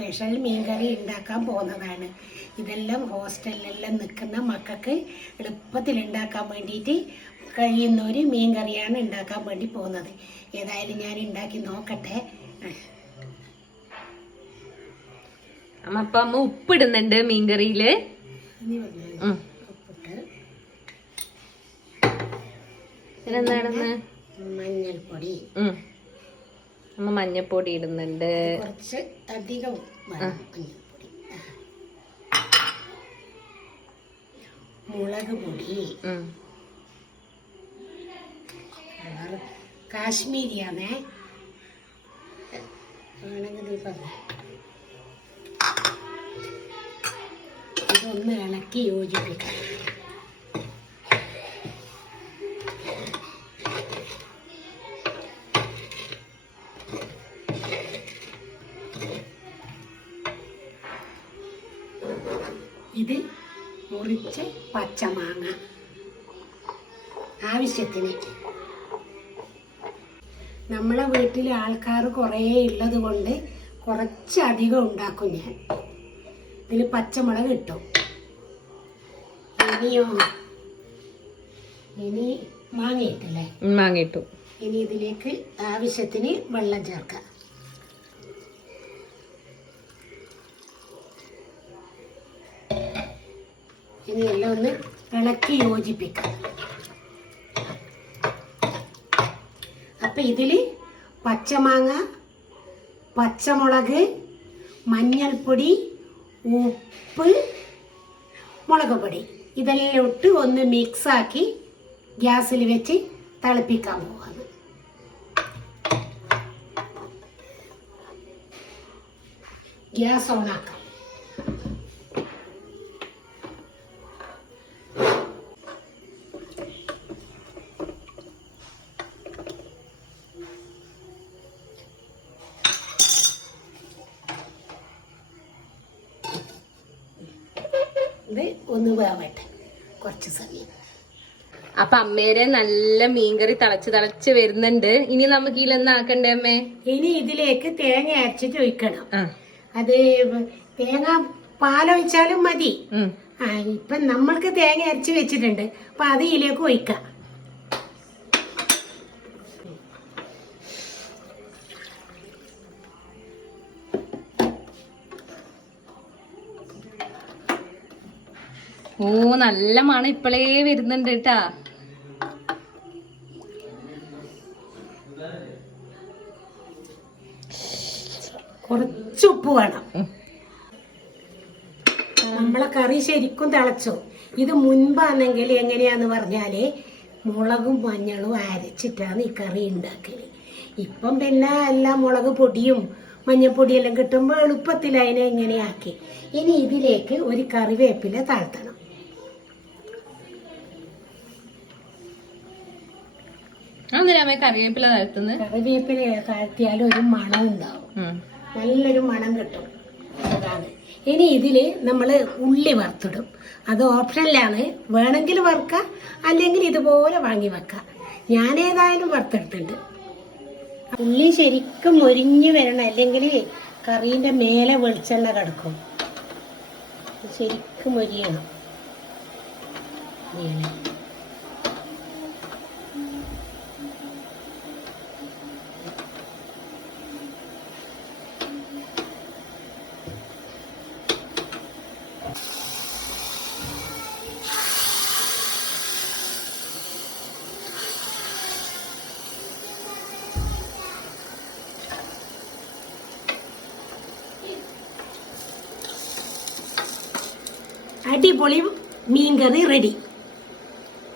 Special മീൻകറി ഉണ്ടാക്കാൻ പോകുന്നതാണ്. ഇതെല്ലാം ഹോസ്റ്റലിലെല്ലാം നിൽക്കുന്ന മക്കൾക്ക് എളുപ്പത്തിൽ ഉണ്ടാക്കാൻ വേണ്ടിയിട്ട് കഴിയുന്ന ഒരു മീൻകറിയാണ് ഉണ്ടാക്കാൻ വേണ്ടി പോകുന്നത്. ഏതായാലും ഞാൻ ഉണ്ടാക്കി നോക്കട്ടെ. അമ്മ ഉപ്പിടുന്നുണ്ട് മീൻകറിയില്. മഞ്ഞൾപ്പൊടി, അമ്മ മഞ്ഞൾപ്പൊടി ഇടുന്നുണ്ട്. കുറച്ച് അധികം മഞ്ഞൾപ്പൊടി, മുളക് പൊടി, കാശ്മീരിയാണേ, ഇതൊന്ന് ഇളക്കി യോജിപ്പിക്കാം. ഇത് മുറിച്ച് പച്ചമാങ്ങ ആവശ്യത്തിന്. നമ്മളെ വീട്ടിൽ ആൾക്കാർ കുറേ ഉള്ളത് കൊണ്ട് കുറച്ചധികം ഉണ്ടാക്കും ഞാൻ. ഇതിൽ പച്ചമുളക് ഇട്ടു. ഇനി മാങ്ങയിട്ടല്ലേ? മാങ്ങയിട്ടു. ഇനി ഇതിലേക്ക് ആവശ്യത്തിന് വെള്ളം ചേർക്കാം. ഇനി എല്ലാം ഒന്ന് ഇളക്കി യോജിപ്പിക്കാം. അപ്പം ഇതിൽ പച്ചമാങ്ങ, പച്ചമുളക്, മഞ്ഞൾപ്പൊടി, ഉപ്പ്, മുളക് പൊടി ഇതെല്ലാം ഇട്ട് ഒന്ന് മിക്സാക്കി ഗ്യാസിൽ വെച്ച് തിളപ്പിക്കാൻ പോവാണ്. ഗ്യാസ് ഓണാക്കാം. ഇത് ഒന്ന് വേവട്ടെ കുറച്ച് സമയം. അപ്പൊ അമ്മേരെ നല്ല മീൻകറി തിളച്ച് വരുന്നുണ്ട്. ഇനി നമുക്ക് ഇതിലെന്നാക്കണ്ടേ അമ്മേ? ഇനി ഇതിലേക്ക് തേങ്ങ അരച്ചിട്ട് ഒഴിക്കണം. അത് തേങ്ങ പാലൊഴിച്ചാലും മതി. ഇപ്പൊ നമ്മൾക്ക് തേങ്ങ അരച്ച് വെച്ചിട്ടുണ്ട്. അപ്പൊ അത് ഇതിലേക്ക് ഒഴിക്കാം. ഓ നല്ല മണം ഇപ്പളേ വരുന്നുണ്ട് കേട്ടാ. കുറച്ച് ഉപ്പ് വേണം. നമ്മളെ കറി ശരിക്കും തിളച്ചു. ഇത് മുൻപാണെങ്കിൽ എങ്ങനെയാന്ന് പറഞ്ഞാല് മുളകും മഞ്ഞളും അരച്ചിട്ടാണ് ഈ കറി ഉണ്ടാക്കല്. ഇപ്പം പിന്നെ എല്ലാം മുളക് പൊടിയും മഞ്ഞപ്പൊടിയെല്ലാം കിട്ടുമ്പോൾ എളുപ്പത്തിൽ അതിനെ എങ്ങനെയാക്കി. ഇനി ഇതിലേക്ക് ഒരു കറിവേപ്പില താഴ്ത്തണം. കറിവേപ്പില താഴ്ത്തുന്നത്? കറിവേപ്പില താഴ്ത്തിയാലും ഒരു മണം ഉണ്ടാവും, നല്ലൊരു മണം കിട്ടും. അതാണ്. ഇനി ഇതില് നമ്മള് ഉള്ളി വറുത്തിടും. അത് ഓപ്ഷനിലാണ്. വേണമെങ്കിൽ വറുക്കാം, അല്ലെങ്കിൽ ഇതുപോലെ വാങ്ങി വെക്കാം. ഞാനേതായാലും വറുത്തെടുത്തിട്ടുണ്ട്. ഉള്ളി ശരിക്കും മൊരിഞ്ഞു വരണം, അല്ലെങ്കിൽ കറീൻ്റെ മേലെ വെളിച്ചെണ്ണ കിടക്കും. ശരിക്കും മൊരിയണം. അടിപൊളി മീൻകറി റെഡി.